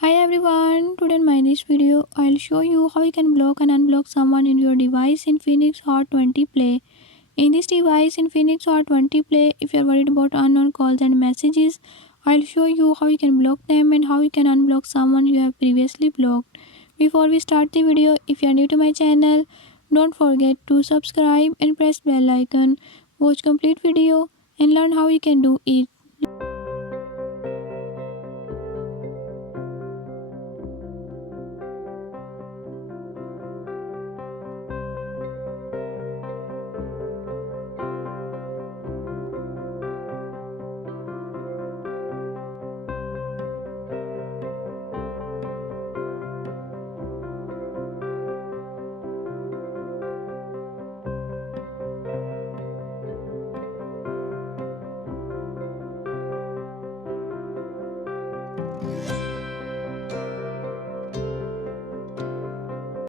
Hi everyone, today in my this video I'll show you how you can block and unblock someone in your device in Infinix Hot 20 Play. In this device in Infinix Hot 20 Play, if you're worried about unknown calls and messages, I'll show you how you can block them and how you can unblock someone you have previously blocked. Before we start the video, if you're new to my channel, don't forget to subscribe and press bell icon. Watch complete video and learn how you can do it.